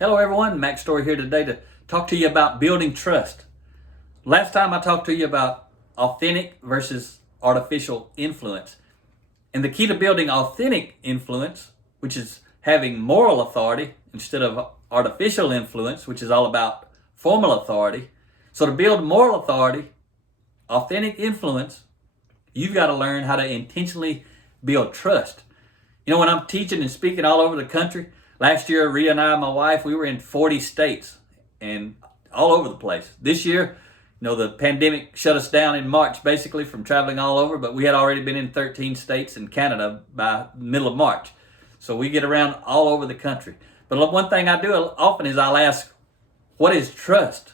Hello everyone, Max Story here today to talk to you about building trust. Last time I talked to you about authentic versus artificial influence. And the key to building authentic influence, which is having moral authority instead of artificial influence, which is all about formal authority. So to build moral authority, authentic influence, you've got to learn how to intentionally build trust. You know, when I'm teaching and speaking all over the country, last year, Rhea and I, my wife, we were in 40 states and all over the place. This year, the pandemic shut us down in March, basically, from traveling all over, but we had already been in 13 states and Canada by middle of March. So we get around all over the country. But one thing I do often is I'll ask, what is trust?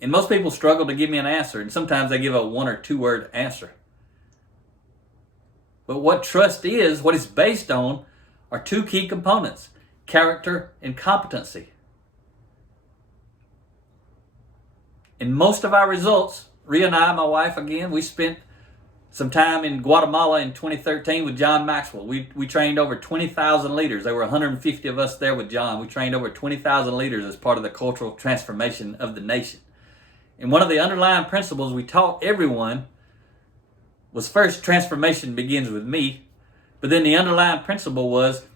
And most people struggle to give me an answer, and sometimes they give a 1 or 2 word answer. But what trust is, what it's based on, are 2 key components: character and competency. In most of our results, Rhea and I, my wife again, we spent some time in Guatemala in 2013 with John Maxwell. We trained over 20,000 leaders. There were 150 of us there with John. We trained over 20,000 leaders as part of the cultural transformation of the nation. And one of the underlying principles we taught everyone was, first, transformation begins with me. But then the underlying principle was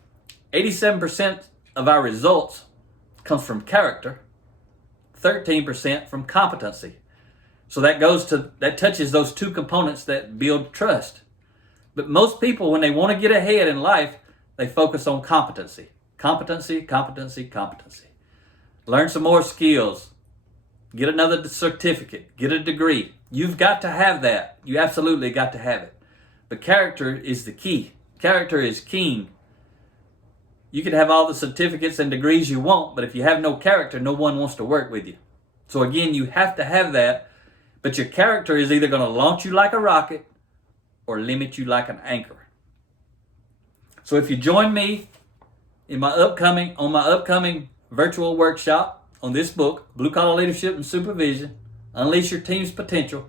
87% of our results comes from character, 13% from competency. So that touches those 2 components that build trust. But most people, when they want to get ahead in life, they focus on competency. Competency, competency, competency. Learn some more skills. Get another certificate. Get a degree. You've got to have that. You absolutely got to have it. But character is the key. Character is king. You can have all the certificates and degrees you want, but if you have no character, no one wants to work with you. So again, you have to have that, but your character is either going to launch you like a rocket or limit you like an anchor. So if you join me on my upcoming virtual workshop on this book, Blue Collar Leadership and Supervision, Unleash Your Team's Potential,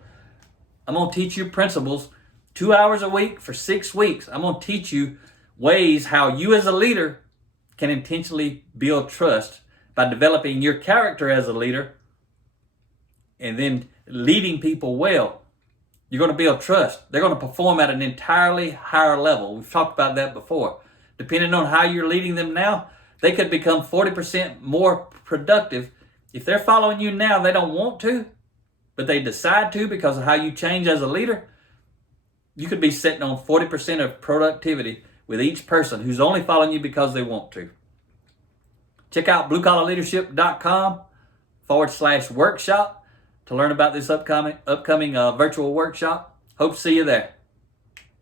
I'm going to teach you principles 2 hours a week for 6 weeks. I'm going to teach you ways how you as a leader can intentionally build trust by developing your character as a leader and then leading people well. You're going to build trust. They're going to perform at an entirely higher level. We've talked about that before. Depending on how you're leading them now, they could become 40% more productive. If they're following you now, they don't want to, but they decide to because of how you change as a leader. You could be sitting on 40% of productivity with each person who's only following you because they want to. Check out bluecollarleadership.com/workshop to learn about this upcoming virtual workshop. Hope to see you there.